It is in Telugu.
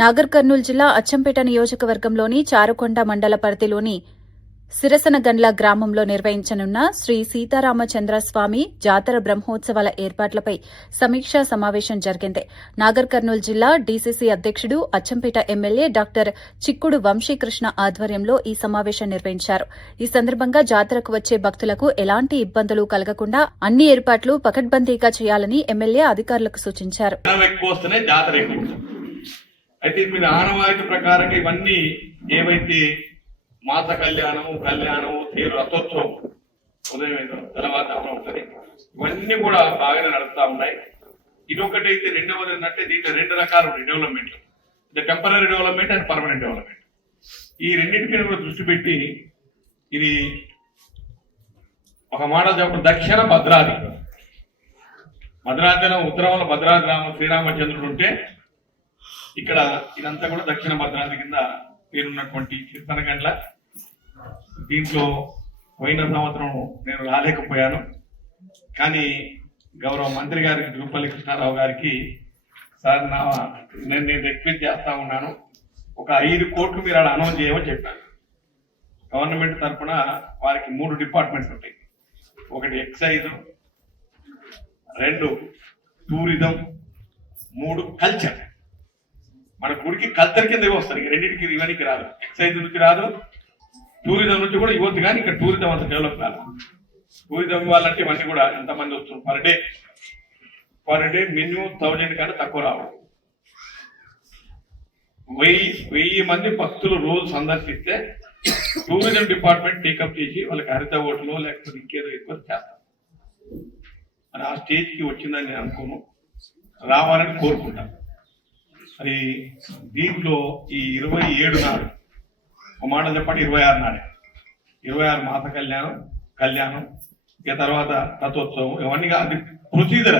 నాగర్ కర్నూలు జిల్లా అచ్చంపేట నియోజకవర్గంలోని చారుకొండ మండల పరిధిలోని సిరసనగండ్ల గ్రామంలో నిర్వహించనున్న శ్రీ సీతారామచంద్రస్వామి జాతర బ్రహ్మోత్సవాల ఏర్పాట్లపై సమీక్షా సమావేశం జరిగింది. నాగర్ కర్నూలు జిల్లా డీసీసీ అధ్యక్షుడు, అచ్చంపేట ఎమ్మెల్యే డాక్టర్ చిక్కుడు వంశీకృష్ణ ఆధ్వర్యంలో ఈ సమావేశం నిర్వహించారు. ఈ సందర్భంగా జాతరకు వచ్చే భక్తులకు ఎలాంటి ఇబ్బందులు కలగకుండా అన్ని ఏర్పాట్లు పకడ్బందీగా చేయాలని ఎమ్మెల్యే అధికారులకు సూచించారు. అయితే మీరు ఆనవాయితీ ప్రకారంగా ఇవన్నీ ఏవైతే మాత కళ్యాణము తేరు రథోత్సవం ఉదయం తర్వాత ఉంటుంది, ఇవన్నీ కూడా బాగానే నడుస్తూ ఉన్నాయి. ఇదొకటైతే రెండవది ఏంటంటే దీంట్లో రెండు రకాలు ఉన్నాయి డెవలప్మెంట్లు, temporary development and permanent development. ఈ రెండింటిపైన కూడా దృష్టి పెట్టి ఇది ఒక మోడల్ చెప్పడం దక్షిణ భద్రాద్రి, ఉత్తరంలో భద్రాద్రి శ్రీరామచంద్రుడు ఉంటే ఇక్కడ ఇదంతా కూడా దక్షిణ భద్రాద్రి కింద పేరున్నటువంటి కీర్తనగండ్ల. దీంట్లో పోయిన సంవత్సరం నేను రాలేకపోయాను, కానీ గౌరవ మంత్రి గారికి జూపల్లి కృష్ణారావు గారికి సార్ నేను రిక్వెస్ట్ చేస్తా ఉన్నాను, ఒక 5 కోట్లు మీరు అలా అనౌన్స్ చేయమని చెప్పాను. గవర్నమెంట్ తరఫున వారికి 3 డిపార్ట్మెంట్స్ ఉంటాయి, ఒకటి ఎక్సైజ్, 2 టూరిజం, 3 కల్చర్. మన గుడికి కల్చర్ కింద వస్తారు, రెండింటికి ఇవన్నీ రాదు. ఎక్సైజ్ నుంచి రాదు, టూరిజం నుంచి కూడా ఇవ్వద్దు, కానీ ఇక్కడ టూరిజం అంత డెవలప్ కాదు. టూరిజం ఇవ్వాలంటే ఇవన్నీ కూడా ఎంతమంది వస్తుంది పర్ డే మినిమం 1000 కంటే తక్కువ రావడం. 1000 మంది భక్తులు రోజు సందర్శిస్తే టూరిజం డిపార్ట్మెంట్ టేకప్ చేసి వాళ్ళకి హరిత ఓట్లు లేకపోతే ఇంకేదో ఎక్కువ చేస్తారు. అది ఆ స్టేజ్కి వచ్చిందని నేను అనుకోను, రావాలని కోరుకుంటాను. మరి దీంట్లో ఈ 27 నాడు ఒక మాట చెప్పండి, 26 నాడే 26 మాత కళ్యాణం, ఇక తర్వాత రథోత్సవం, ఇవన్నీ అది ప్రొసీజర్.